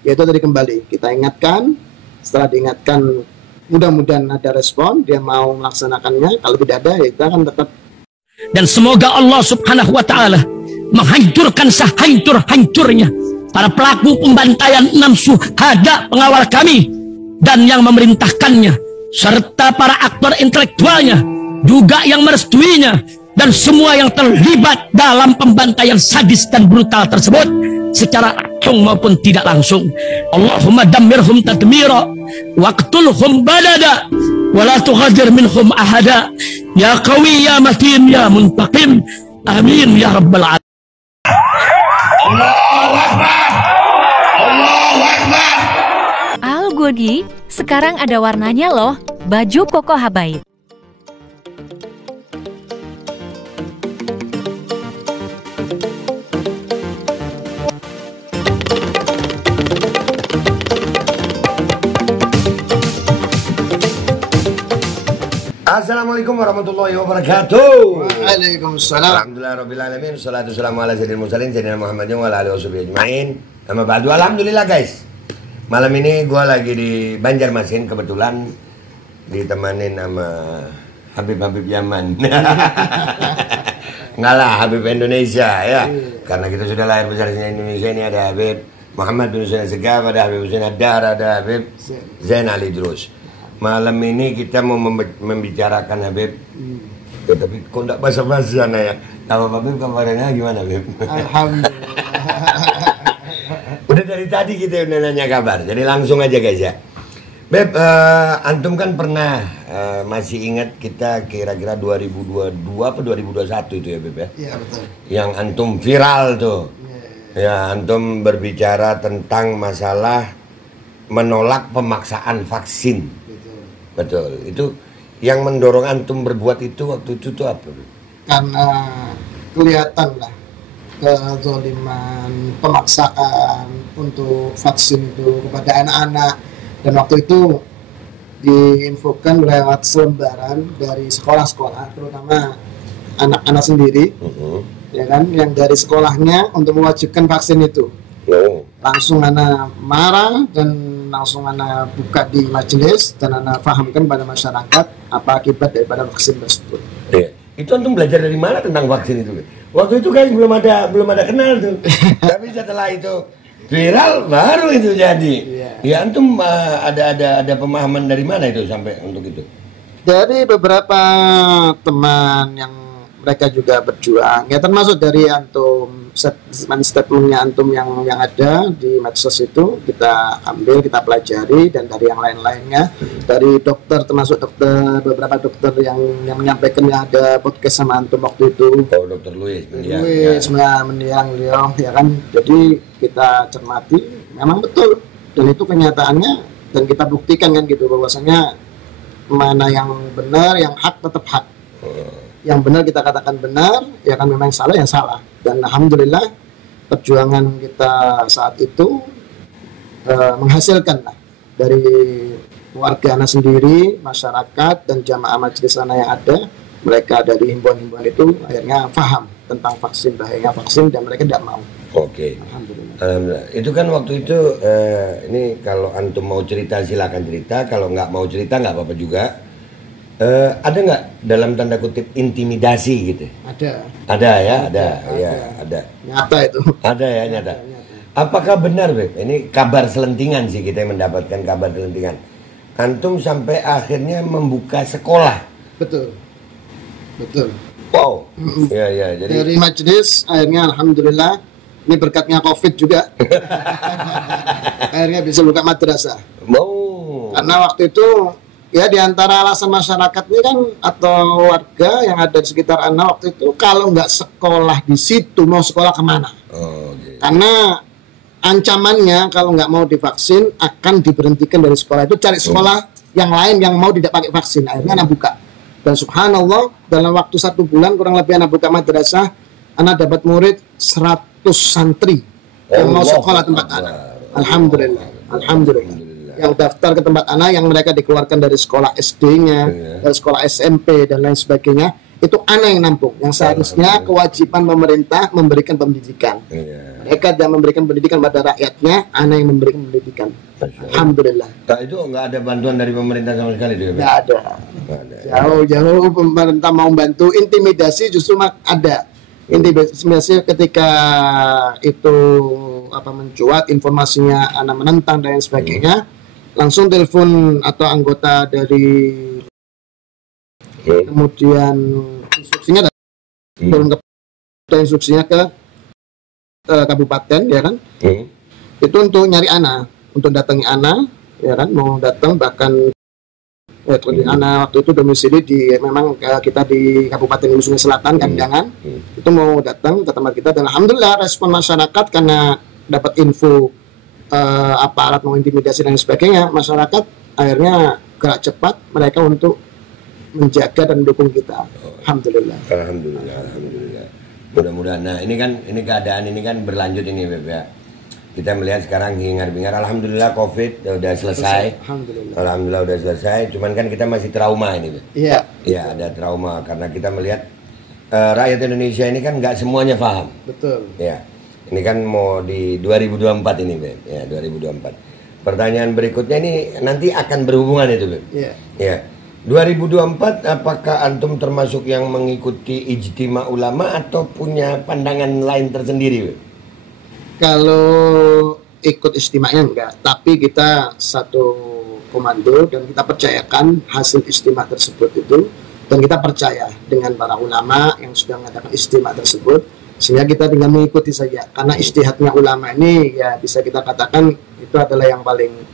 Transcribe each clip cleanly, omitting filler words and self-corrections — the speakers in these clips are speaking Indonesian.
Yaitu tadi kembali kita ingatkan, setelah diingatkan mudah-mudahan ada respon, dia mau melaksanakannya. Kalau tidak ada, ya kita akan tetap. Dan semoga Allah subhanahu wa ta'ala menghancurkan sehancur-hancurnya para pelaku pembantaian 6 syuhada pengawal kami dan yang memerintahkannya, serta para aktor intelektualnya juga yang merestuinya, dan semua yang terlibat dalam pembantaian sadis dan brutal tersebut secara langsung maupun tidak langsung. Allahumma dammirhum tadmira waqtulhum badada wala tughadir minhum ahada ya qawi ya matin ya muntaqim amin ya rabbal alamin. Allahu Akbar, Allahu Akbar. Al Godi, sekarang ada warnanya loh, baju koko habaib. Assalamualaikum warahmatullahi wabarakatuh. Waalaikumsalam. Alhamdulillahirrabbilalamin. Salatu wassalamu ala sayyidil mursalin sayyidina Muhammadin wa ala alihi washabihi ajmain. Amma ba'du. Alhamdulillah guys. Malam ini gua lagi di Banjarmasin, kebetulan ditemanin sama Habib Yaman. Enggak lah, Habib Indonesia ya. Karena kita sudah lahir besar di Indonesia, ini ada Habib Muhammad bin Hussein Segaf, ada Habib Hussein Adar, ada Habib Zain Ali Drus. Malam ini kita mau membicarakan Habib. Ya, tapi kok enggak basa-basi sana ya. Nama Habib kabarnya gimana, Habib? Alhamdulillah. Udah dari tadi kita udah nanya kabar. Jadi langsung aja guys ya. Beb, antum kan pernah masih ingat kita kira-kira 2022 atau 2021 itu ya, Beb ya? Iya, betul. Yang antum viral tuh. Ya, antum berbicara tentang masalah menolak pemaksaan vaksin. Betul. Itu yang mendorong antum berbuat itu waktu itu tuh apa? Karena kelihatan lah kezaliman pemaksaan untuk vaksin itu kepada anak-anak, dan waktu itu diinfokan lewat selembaran dari sekolah-sekolah, terutama anak-anak sendiri, ya kan, yang dari sekolahnya untuk mewajibkan vaksin itu. Langsung anak marah dan langsung anak buka di majelis dan anak fahamkan pada masyarakat apa akibat daripada vaksin tersebut. Iya. Itu antum belajar dari mana tentang vaksin itu? Waktu itu kan belum ada kenal tuh. Tapi setelah itu viral baru itu jadi. Ya antum ada pemahaman dari mana itu sampai untuk itu? Dari beberapa teman yang mereka juga berjuang, ya termasuk dari antum, statementnya antum yang ada di medsos itu kita ambil, kita pelajari, dan dari yang lain-lainnya, dari dokter, termasuk beberapa dokter yang menyampaikan yang ada podcast sama antum waktu itu. Oh, Dokter Louis Mendiang beliau, ya kan. Jadi kita cermati, memang betul, dan itu kenyataannya, dan kita buktikan kan gitu, bahwasanya mana yang benar, yang hak tetap hak. Yang benar kita katakan benar, ya kan, memang salah yang salah. Dan alhamdulillah perjuangan kita saat itu menghasilkan lah, dari warga anak sendiri, masyarakat dan jamaah majelis anak yang ada, mereka dari himbauan-himbauan itu akhirnya paham tentang vaksin, bahayanya vaksin, dan mereka tidak mau. Oke. Alhamdulillah. Itu kan waktu itu ini kalau antum mau cerita silakan cerita, kalau nggak mau cerita nggak apa-apa juga. Ada nggak dalam tanda kutip intimidasi gitu? Ada ya, ada. Nyata itu. Ada ya, nyata. Apakah benar, Beb? Ini kabar selentingan sih, kita yang mendapatkan kabar selentingan. Antum sampai akhirnya membuka sekolah. Betul. Wow. Ya. Jadi dari majelis akhirnya alhamdulillah, ini berkatnya COVID juga. Akhirnya bisa buka madrasah. Karena waktu itu ya, di antara alasan masyarakat ini kan, atau warga yang ada di sekitar anak waktu itu, kalau nggak sekolah di situ mau sekolah kemana? Karena ancamannya kalau nggak mau divaksin akan diberhentikan dari sekolah itu, cari sekolah yang lain yang mau tidak pakai vaksin. Akhirnya anak buka, dan subhanallah dalam waktu 1 bulan kurang lebih anak buka madrasah, anak dapat murid 100 santri yang mau sekolah tempat anak. Alhamdulillah. Yang daftar ke tempat anak, yang mereka dikeluarkan dari sekolah SD-nya, dari sekolah SMP dan lain sebagainya, itu ana yang nampung. Yang seharusnya kewajiban pemerintah memberikan pendidikan. Iya. Mereka yang memberikan pendidikan pada rakyatnya, ana yang memberikan pendidikan. Alhamdulillah. Tak, itu nggak ada bantuan dari pemerintah sama sekali itu ya? Nggak ada. Jauh-jauh pemerintah mau bantu, intimidasi justru ada. Intimidasi ketika itu mencuat informasinya anak menentang dan sebagainya, langsung telepon atau anggota dari kemudian instruksinya turun ke instruksinya ke kabupaten, ya kan? Itu untuk nyari anak, untuk datangi anak, ya kan? Mau datang bahkan anak waktu itu domisili memang kita di Kabupaten Hulu Sungai Selatan, Kandangan. Itu mau datang ke tempat kita dan alhamdulillah respon masyarakat karena dapat info aparat mau intimidasi dan sebagainya, masyarakat akhirnya gerak cepat mereka untuk menjaga dan mendukung kita. Alhamdulillah. Alhamdulillah. Mudah-mudahan. Nah, ini keadaan ini kan berlanjut ini, Beb ya. Kita melihat sekarang hingar-bingar. Alhamdulillah Covid udah selesai. Alhamdulillah udah selesai. Cuman kan kita masih trauma ini, Beb. Iya. Iya, ada trauma karena kita melihat rakyat Indonesia ini kan nggak semuanya paham. Betul. Ya. Ini kan mau di 2024 ini, Beb. Ya, 2024. Pertanyaan berikutnya ini nanti akan berhubungan itu, Beb. Iya. Ya. 2024 apakah antum termasuk yang mengikuti ijtima ulama atau punya pandangan lain tersendiri, Beb? Kalau ikut istimanya enggak, tapi kita satu komando dan kita percayakan hasil istimewa tersebut itu, dan kita percaya dengan para ulama yang sudah mengadakan istimewa tersebut, sehingga kita tinggal mengikuti saja. Karena ijtihadnya ulama ini ya bisa kita katakan itu adalah yang paling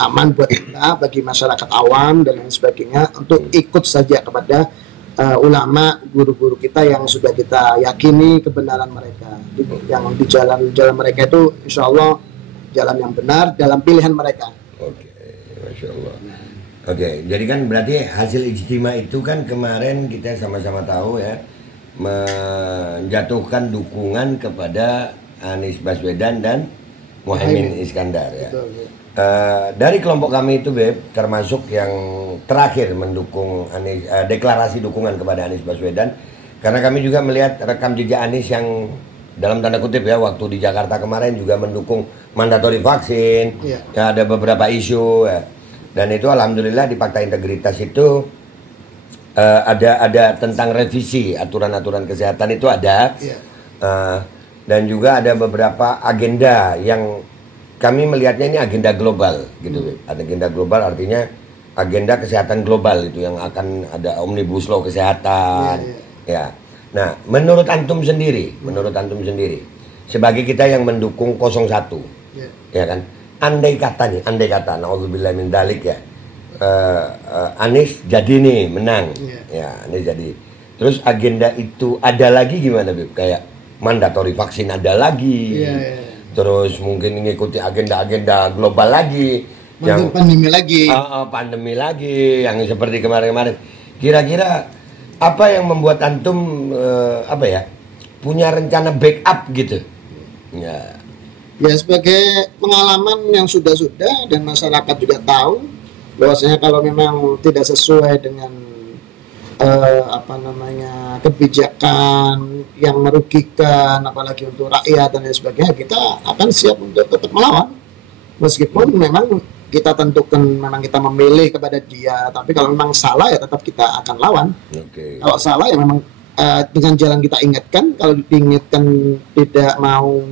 aman buat kita, bagi masyarakat awam dan lain sebagainya, untuk ikut saja kepada ulama, guru-guru kita yang sudah kita yakini kebenaran mereka, yang di jalan mereka itu insya Allah jalan yang benar dalam pilihan mereka. Oke, Masya Allah. Oke, jadi kan berarti hasil ijtima itu kan kemarin kita sama-sama tahu ya, menjatuhkan dukungan kepada Anies Baswedan dan Muhaimin Iskandar ya. Betul, ya. Dari kelompok kami itu, Beb, termasuk yang terakhir mendukung Anies, deklarasi dukungan kepada Anies Baswedan, karena kami juga melihat rekam jejak Anies yang dalam tanda kutip ya, waktu di Jakarta kemarin juga mendukung mandatori vaksin, ya, ada beberapa isu ya. Dan itu alhamdulillah di Fakta Integritas itu ada tentang revisi aturan-aturan kesehatan itu ada, dan juga ada beberapa agenda yang kami melihatnya ini agenda global gitu. Agenda global artinya agenda kesehatan global itu yang akan ada omnibus law kesehatan. Ya. Nah, menurut antum sendiri, sebagai kita yang mendukung 01, ya kan? Andai kata, naudzubillah min dzalik ya. Anies jadi nih menang. Ya, Anies jadi. Terus agenda itu ada lagi gimana, Beb? Kayak mandatori vaksin ada lagi. Terus mungkin mengikuti agenda-agenda global lagi, yang pandemi lagi, yang seperti kemarin-kemarin. Kira-kira apa yang membuat antum punya rencana backup gitu? Ya, sebagai pengalaman yang sudah dan masyarakat juga tahu bahwasanya kalau memang tidak sesuai dengan kebijakan yang merugikan apalagi untuk rakyat dan lain sebagainya, kita akan siap untuk tetap melawan, meskipun memang kita tentukan memang kita memilih kepada dia, tapi kalau memang salah ya tetap kita akan lawan. Kalau salah ya memang dengan jalan kita ingatkan, kalau diingatkan tidak mau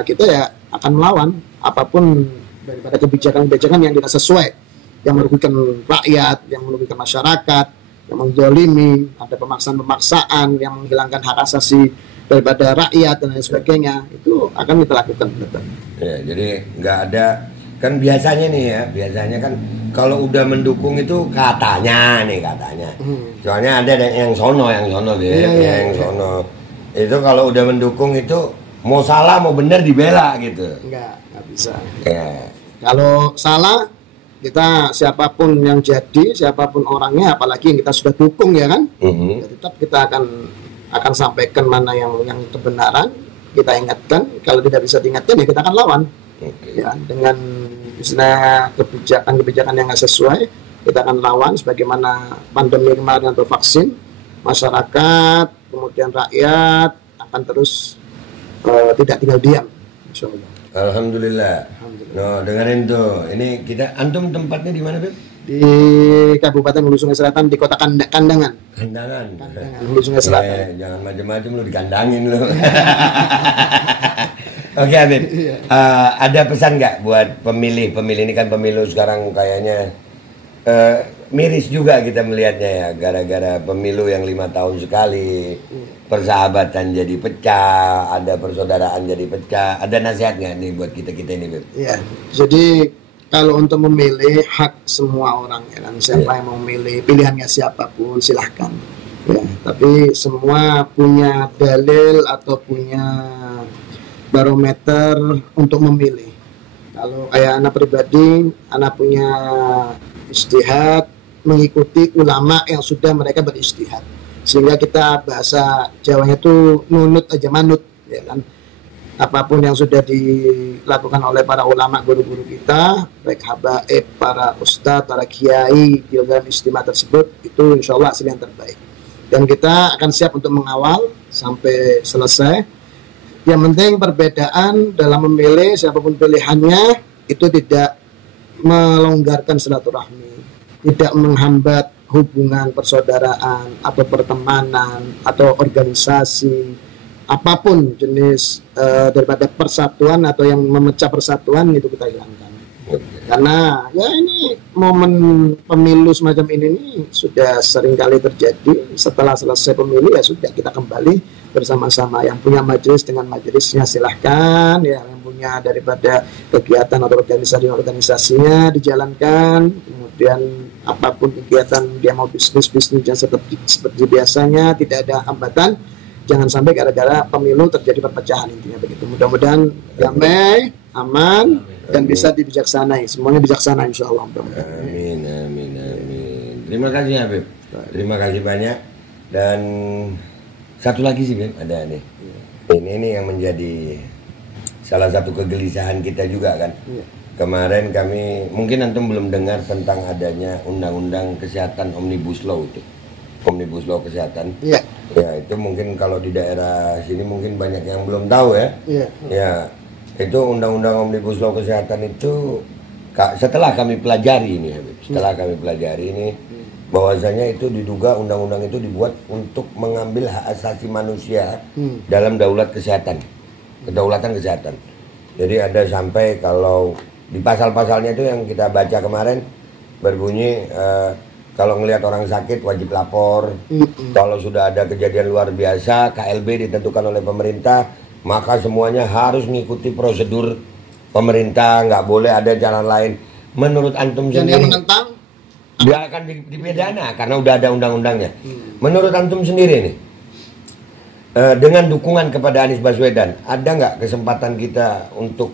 kita ya akan melawan apapun daripada kebijakan-kebijakan yang tidak sesuai, yang merugikan rakyat, yang merugikan masyarakat, yang menzalimi, ada pemaksaan yang menghilangkan hak asasi daripada rakyat dan lain sebagainya, itu akan kita lakukan. Ya, jadi nggak ada, kan biasanya kan kalau udah mendukung itu katanya. Soalnya ada yang sono, yang sono. Itu kalau udah mendukung itu mau salah mau benar dibela gitu. Nggak bisa. Ya. Kalau salah, kita siapapun yang jadi, siapapun orangnya, apalagi yang kita sudah dukung ya kan, ya tetap kita akan sampaikan mana yang kebenaran, kita ingatkan. Kalau tidak bisa diingatkan ya kita akan lawan. Ya, dengan istilah kebijakan yang nggak sesuai, kita akan lawan. Sebagaimana pandemi kemarin atau vaksin, masyarakat, kemudian rakyat akan terus tidak tinggal diam, insya Allah. Alhamdulillah. No, dengerin tuh. Ini kita antum tempatnya di mana, Beb? Di Kabupaten Hulu Sungai Selatan, di Kota Kandangan. Kandangan. Hulu Sungai Selatan. Jangan macam-macam lu, dikandangin lu. Oke, Habib. Ada pesan nggak buat pemilih ini kan pemilu sekarang kayaknya miris juga kita melihatnya ya, gara-gara pemilu yang 5 tahun sekali, persahabatan jadi pecah, ada persaudaraan jadi pecah. Ada nasihat nggak nih buat kita ini, Beb? Iya. Jadi kalau untuk memilih hak semua orang ya kan, siapa yang mau memilih, pilihannya siapapun silahkan. Ya, tapi semua punya dalil atau punya barometer untuk memilih. Kalau kayak anak pribadi, anak punya ijtihad, mengikuti ulama yang sudah mereka beristihad, sehingga kita bahasa Jawanya itu nunut aja manut, ya kan. Apapun yang sudah dilakukan oleh para ulama guru-guru kita, baik habaib, para ustadz, para kiai di dalam istimewa tersebut, itu insya Allah hasil yang terbaik. Dan kita akan siap untuk mengawal sampai selesai. Yang penting perbedaan dalam memilih siapapun pilihannya itu tidak melonggarkan silaturahmi, tidak menghambat hubungan persaudaraan atau pertemanan atau organisasi, apapun jenis daripada persatuan atau yang memecah persatuan itu kita hilangkan. Karena ya ini momen pemilu semacam ini sudah sering kali terjadi. Setelah selesai pemilu ya sudah kita kembali bersama-sama. Yang punya majelis dengan majelisnya silahkan, ya, yang punya daripada kegiatan atau organisasinya dijalankan. Kemudian apapun kegiatan dia mau bisnis yang seperti biasanya, tidak ada hambatan. Jangan sampai gara-gara pemilu terjadi perpecahan, intinya begitu. Mudah-mudahan damai, aman, dan bisa dibijaksanai. Semuanya bijaksana insya Allah. Amin. Terima kasih Habib. Terima kasih banyak. Dan satu lagi sih Beb, ada nih. Ini yang menjadi salah satu kegelisahan kita juga kan. Kemarin kami, mungkin antum belum dengar tentang adanya undang-undang kesehatan Omnibus Law itu. Omnibus Law kesehatan. Iya. Ya, itu mungkin kalau di daerah sini mungkin banyak yang belum tahu ya. Iya. Ya, itu undang-undang Omnibus Law kesehatan itu setelah kami pelajari ini, setelah kami pelajari ini, bahwasanya itu diduga undang-undang itu dibuat untuk mengambil hak asasi manusia dalam daulat kesehatan, kedaulatan kesehatan. Jadi ada sampai kalau di pasal-pasalnya itu yang kita baca kemarin berbunyi kalau ngelihat orang sakit wajib lapor. Kalau sudah ada kejadian luar biasa, KLB ditentukan oleh pemerintah, maka semuanya harus mengikuti prosedur pemerintah, nggak boleh ada jalan lain. Menurut antum sendiri, yang menentang dia akan dipidana karena udah ada undang-undangnya. Menurut antum sendiri nih, dengan dukungan kepada Anies Baswedan, ada nggak kesempatan kita untuk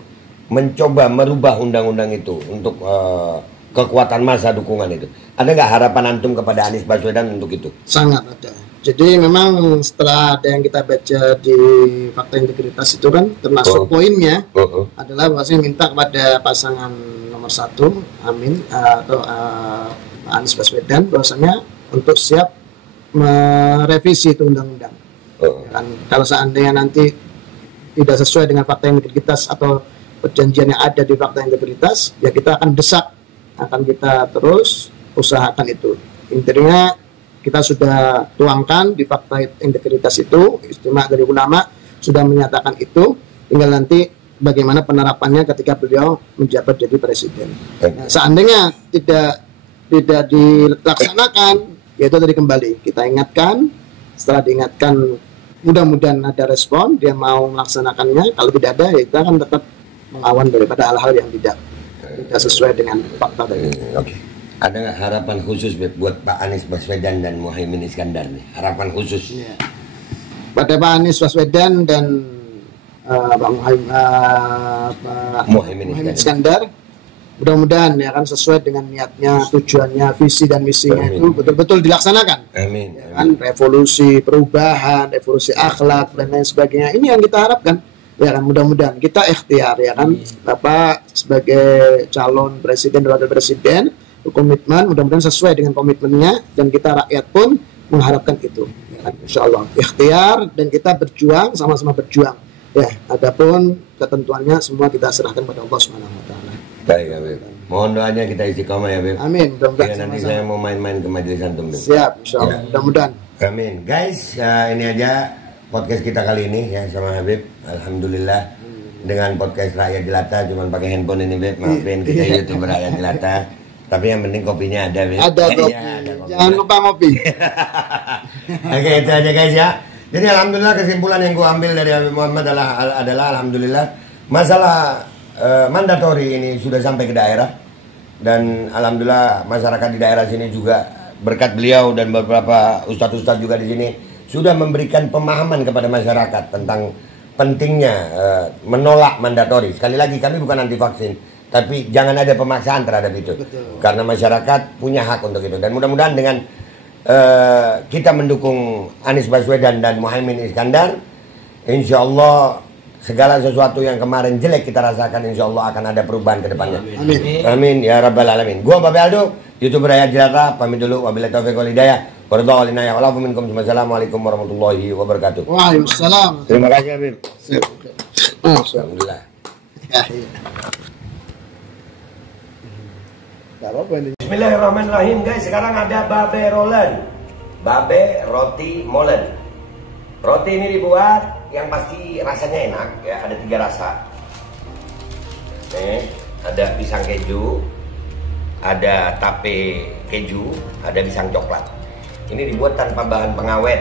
mencoba merubah undang-undang itu untuk kekuatan massa dukungan itu? Ada nggak harapan antum kepada Anies Baswedan untuk itu? Sangat ada. Jadi memang setelah ada yang kita baca di fakta integritas itu kan, termasuk poinnya adalah bahwasanya minta kepada pasangan nomor 1 Amin atau Anies Baswedan bahwasanya untuk siap merevisi itu undang-undang. Dan kalau seandainya nanti tidak sesuai dengan fakta integritas atau perjanjian yang ada di fakta integritas, ya kita akan desak, akan kita terus usahakan itu. Intinya kita sudah tuangkan di fakta integritas itu, istimewa dari ulama sudah menyatakan itu, tinggal nanti bagaimana penerapannya ketika beliau menjabat jadi presiden. Nah, seandainya tidak dilaksanakan, yaitu tadi kembali kita ingatkan, setelah diingatkan mudah-mudahan ada respon, dia mau melaksanakannya. Kalau tidak ada, ya kita akan tetap melawan daripada hal-hal yang tidak sesuai dengan fakta tadi. Oke. Ada nggak harapan khusus buat Pak Anies Baswedan dan Muhaimin Iskandar nih? Harapan khusus? Ya. Pada Pak Anies Baswedan dan Pak Muhaimin Iskandar, mudah-mudahan ya kan sesuai dengan niatnya, tujuannya, visi dan misinya itu betul-betul dilaksanakan. Amin. Ya kan, revolusi perubahan, revolusi akhlak dan lain sebagainya. Ini yang kita harapkan. Ya kan, mudah-mudahan kita ikhtiar ya kan, Bapak sebagai calon presiden dan wakil presiden, komitmen mudah-mudahan sesuai dengan komitmennya, dan kita rakyat pun mengharapkan itu, ya kan? Insya Allah ikhtiar dan kita berjuang, sama-sama berjuang. Ya, adapun ketentuannya semua kita serahkan pada Allah Subhanahu Wa Taala. Baik Habib, mohon doanya kita istiqomah ya Habib. Amin. Mudah-mudahan Nanti sama-sama. saya mau main-main ke majelis antum. Habib. Siap, Insya Allah. Mudah-mudahan. Amin. Guys, ini aja podcast kita kali ini ya sama Habib. Alhamdulillah dengan podcast Rakyat Jelata, cuman pakai handphone ini Habib. Maafin kita YouTuber Rakyat Jelata. Tapi yang penting kopinya ada Habib. Ada kopi. Ya, ada kopi. Jangan lupa ngopi. Oke, itu aja guys ya. Jadi alhamdulillah kesimpulan yang gua ambil dari Habib Muhammad adalah alhamdulillah masalah mandatori ini sudah sampai ke daerah, dan alhamdulillah masyarakat di daerah sini juga berkat beliau dan beberapa ustadz-ustadz juga di sini sudah memberikan pemahaman kepada masyarakat tentang pentingnya menolak mandatori. Sekali lagi kami bukan anti vaksin, tapi jangan ada pemaksaan terhadap itu. Betul. Karena masyarakat punya hak untuk itu, dan mudah-mudahan dengan kita mendukung Anies Baswedan dan Muhaimin Iskandar, insya Allah segala sesuatu yang kemarin jelek kita rasakan, insya Allah akan ada perubahan ke depannya. Amin. Amin ya rabbal alamin. Gua Babe Aldo, YouTuber Rakyat Jelata, pamit dulu. Wabillahi taufiq wal hidayah. Wassalamualaikum warahmatullahi wabarakatuh. Waalaikumsalam. Terima kasih Habib. Alhamdulillah. Alhamdulillah. Ya, iya. Gak apa-apa ini. Bismillahirrahmanirrahim guys, sekarang ada Babe Rolen, Babe Roti Molen. Roti ini dibuat yang pasti rasanya enak ya, ada 3 rasa. Nih, ada pisang keju, ada tape keju, ada pisang coklat. Ini dibuat tanpa bahan pengawet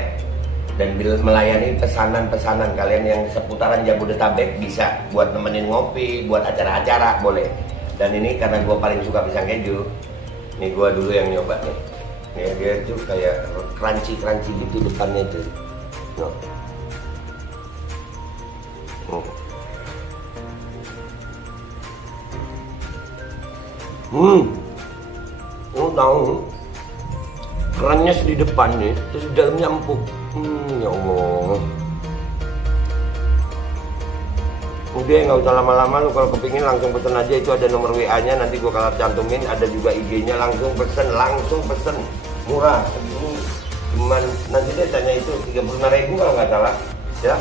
dan melayani pesanan-pesanan kalian yang seputaran Jabodetabek, bisa buat nemenin ngopi, buat acara-acara boleh. Dan ini karena gue paling suka pisang keju, ini gue dulu yang nyoba nih. Nih dia tuh kayak crunchy gitu depannya tuh. No. Tahu kerennya di depannya, terus di dalamnya empuk. Ya Allah. Udah nggak usah lama-lama, lu kalau kepingin langsung pesen aja, itu ada nomor WA-nya, nanti gua kalau cantumin, ada juga IG-nya, langsung pesen, murah. Ini cuman nanti deh tanya itu 35.000 kalau nggak salah, ya.